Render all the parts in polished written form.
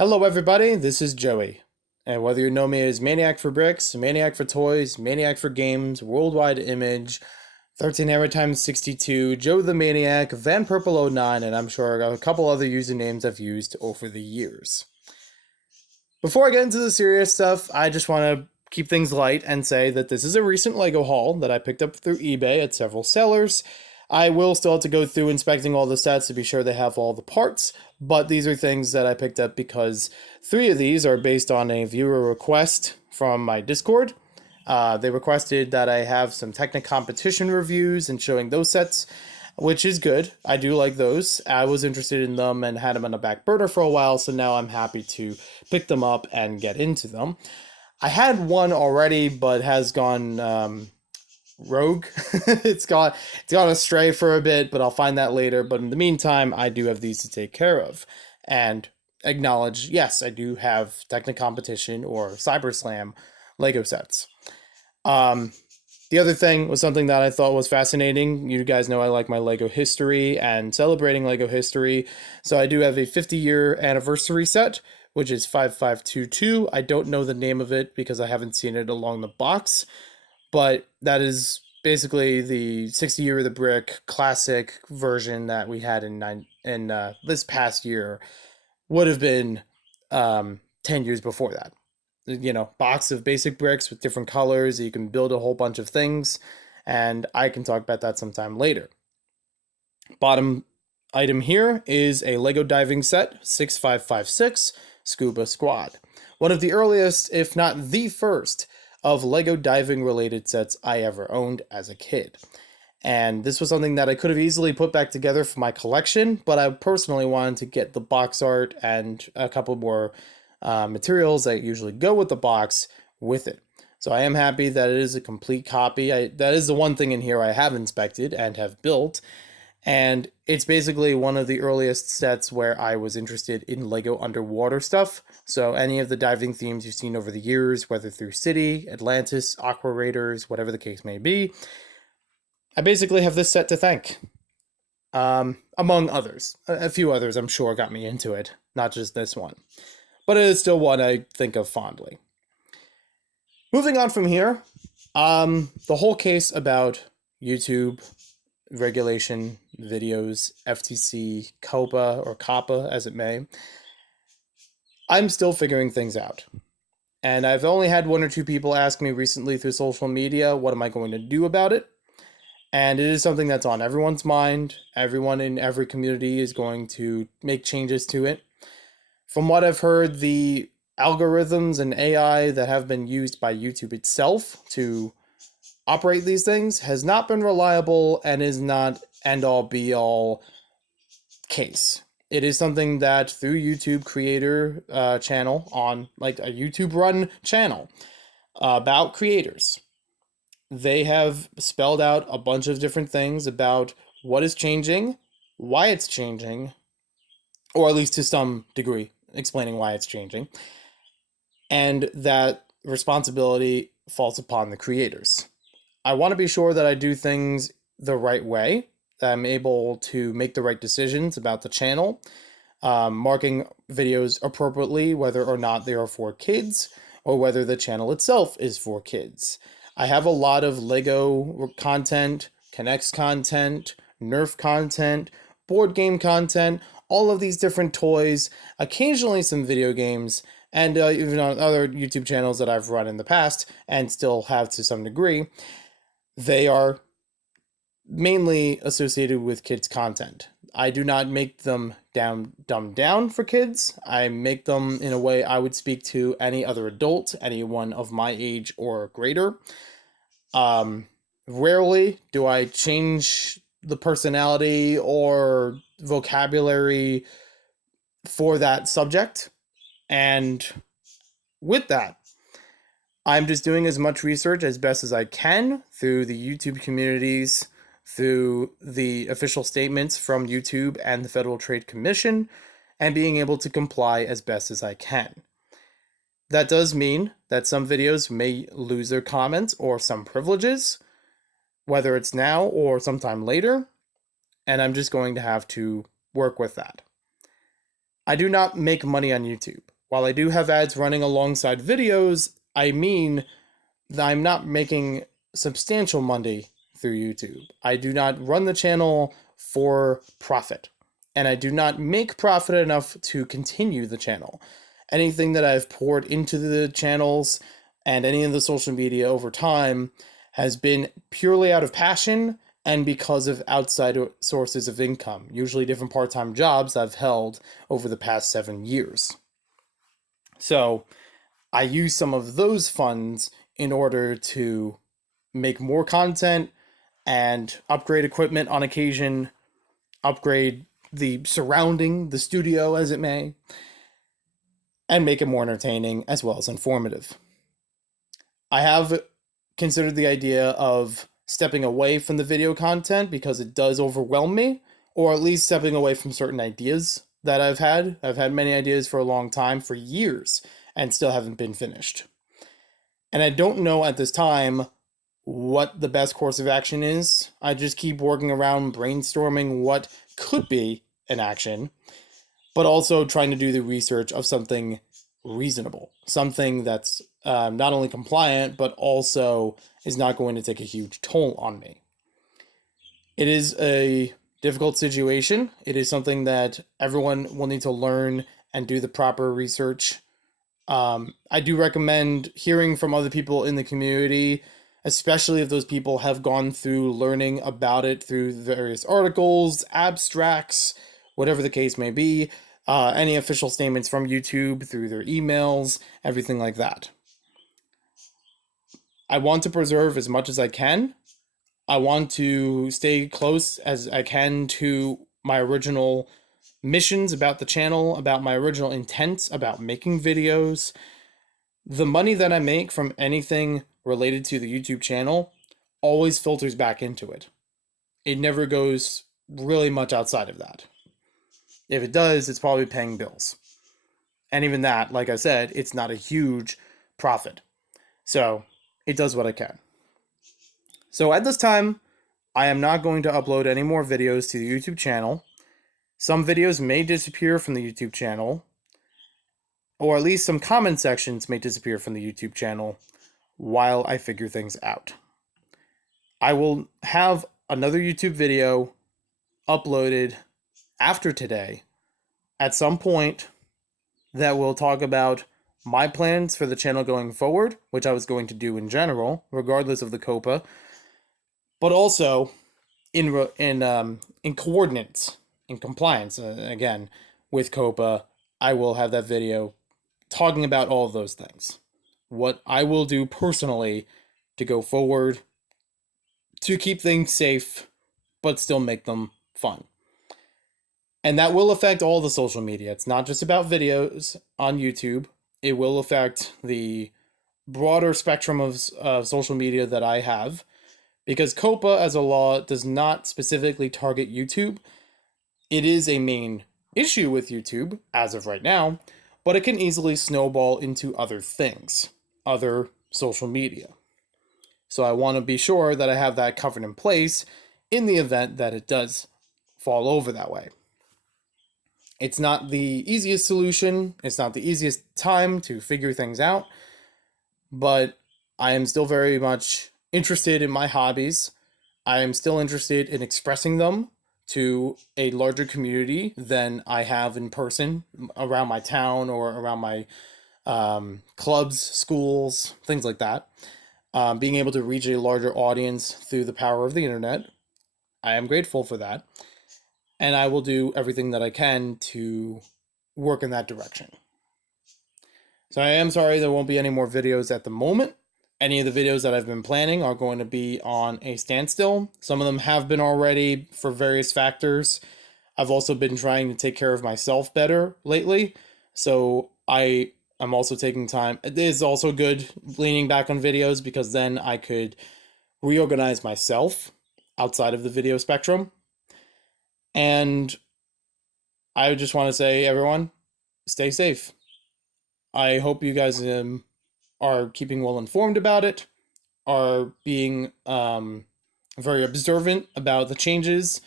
Hello everybody, this is Joey. And whether you know me as Maniac for Bricks, Maniac for Toys, Maniac for Games, Worldwide Image, 13 Hammer times 62, Joe the Maniac, Van Purple 09, and I'm sure a couple other usernames I've used over the years. Before I get into the serious stuff, I just want to keep things light and say that this is a recent LEGO haul that I picked up through eBay at several sellers. I will still have to go through inspecting all the sets to be sure they have all the parts, but these are things that I picked up because 3 of these are based on a viewer request from my Discord. They requested that I have some Technic competition reviews and showing those sets, which is good. I do like those. I was interested in them and had them on the back burner for a while, so now I'm happy to pick them up and get into them. I had one already, but has gone rogue. it's gone astray for a bit, but I'll find that later. But in the meantime, I do have these to take care of and acknowledge, yes, I do have Technic Competition or CyberSlam Lego sets. The other thing was something that I thought was fascinating. You guys know I like my Lego history and celebrating Lego history. So I do have a 50-year anniversary set, which is 5522. I don't know the name of it because I haven't seen it along the box, but that is basically the 60 Year of the Brick classic version that we had in this past year. Would have been 10 years before that. Box of basic bricks with different colors. You can build a whole bunch of things, and I can talk about that sometime later. Bottom item here is a Lego diving set, 6556 Scuba Squad. One of the earliest, if not the first, of Lego diving related sets I ever owned as a kid. And this was something that I could have easily put back together for my collection, but I personally wanted to get the box art and a couple more materials that usually go with the box with it. So I am happy that it is a complete copy. That is the one thing in here I have inspected and have built. And it's basically one of the earliest sets where I was interested in Lego underwater stuff. So any of the diving themes you've seen over the years, whether through City, Atlantis, Aqua Raiders, whatever the case may be, I basically have this set to thank. Among others. A few others, I'm sure, got me into it. Not just this one. But it is still one I think of fondly. Moving on from here, the whole case about YouTube regulation, videos, FTC, COPPA, or COPPA as it may, I'm still figuring things out. And I've only had 1 or 2 people ask me recently through social media, what am I going to do about it? And it is something that's on everyone's mind. Everyone in every community is going to make changes to it. From what I've heard, the algorithms and AI that have been used by YouTube itself to operate these things has not been reliable and is not end-all be-all case. It is something that through YouTube creator channel on like a YouTube run channel about creators, they have spelled out a bunch of different things about what is changing, why it's changing, or at least to some degree explaining why it's changing, and that responsibility falls upon the creators. I want to be sure that I do things the right way, that I'm able to make the right decisions about the channel, marking videos appropriately, whether or not they are for kids, or whether the channel itself is for kids. I have a lot of Lego content, Connects content, Nerf content, board game content, all of these different toys, occasionally some video games, and even on other YouTube channels that I've run in the past and still have to some degree. They are mainly associated with kids' content. I do not make them dumbed down for kids. I make them in a way I would speak to any other adult, anyone of my age or greater. Rarely do I change the personality or vocabulary for that subject. And with that, I'm just doing as much research as best as I can through the YouTube communities, through the official statements from YouTube and the Federal Trade Commission, and being able to comply as best as I can. That does mean that some videos may lose their comments or some privileges, whether it's now or sometime later, and I'm just going to have to work with that. I do not make money on YouTube. While I do have ads running alongside videos, I mean that I'm not making substantial money through YouTube. I do not run the channel for profit, and I do not make profit enough to continue the channel. Anything that I've poured into the channels and any of the social media over time has been purely out of passion and because of outside sources of income, usually different part-time jobs I've held over the past 7 years. So I use some of those funds in order to make more content and upgrade equipment on occasion, upgrade the studio as it may, and make it more entertaining as well as informative. I have considered the idea of stepping away from the video content because it does overwhelm me, or at least stepping away from certain ideas that I've had. I've had many ideas for a long time, for years, and still haven't been finished. And I don't know at this time what the best course of action is. I just keep working around brainstorming what could be an action, but also trying to do the research of something reasonable, something that's not only compliant, but also is not going to take a huge toll on me. It is a difficult situation. It is something that everyone will need to learn and do the proper research. I do recommend hearing from other people in the community, especially if those people have gone through learning about it through various articles, abstracts, whatever the case may be, any official statements from YouTube through their emails, everything like that. I want to preserve as much as I can. I want to stay close as I can to my original missions about the channel, about my original intents, about making videos. The money that I make from anything related to the YouTube channel always filters back into it. It never goes really much outside of that. If it does, it's probably paying bills. And even that, like I said, it's not a huge profit. So it does what I can. So at this time, I am not going to upload any more videos to the YouTube channel. Some videos may disappear from the YouTube channel, or at least some comment sections may disappear from the YouTube channel while I figure things out. I will have another YouTube video uploaded after today at some point that will talk about my plans for the channel going forward, which I was going to do in general, regardless of the COPPA, but also in coordinates, in compliance, again, with COPPA. I will have that video talking about all of those things. What I will do personally to go forward to keep things safe, but still make them fun. And that will affect all the social media. It's not just about videos on YouTube. It will affect the broader spectrum of social media that I have, because COPPA as a law does not specifically target YouTube. It is a main issue with YouTube as of right now, but it can easily snowball into other things, other social media. So I want to be sure that I have that covered in place in the event that it does fall over that way. It's not the easiest solution. It's not the easiest time to figure things out, but I am still very much interested in my hobbies. I am still interested in expressing them to a larger community than I have in person around my town or around my clubs, schools, things like that. Being able to reach a larger audience through the power of the internet. I am grateful for that. And I will do everything that I can to work in that direction. So I am sorry there won't be any more videos at the moment. Any of the videos that I've been planning are going to be on a standstill. Some of them have been already for various factors. I've also been trying to take care of myself better lately. So I am also taking time. It is also good leaning back on videos because then I could reorganize myself outside of the video spectrum. And I just want to say, everyone, stay safe. I hope you guys are keeping well informed about it, are being very observant about the changes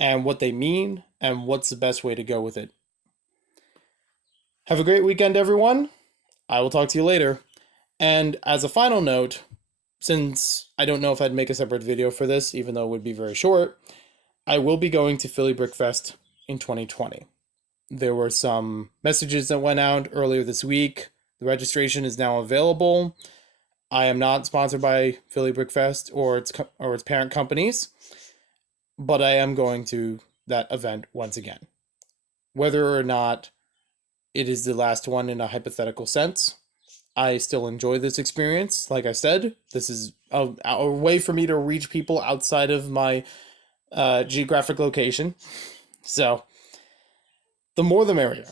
and what they mean and what's the best way to go with it. Have a great weekend, everyone. I will talk to you later. And as a final note, since I don't know if I'd make a separate video for this, even though it would be very short, I will be going to Philly Brick Fest in 2020. There were some messages that went out earlier this week. The registration is now available. I am not sponsored by Philly Brick Fest or its parent companies, but I am going to that event once again. Whether or not it is the last one in a hypothetical sense, I still enjoy this experience. Like I said, this is a way for me to reach people outside of my geographic location. So, the more the merrier.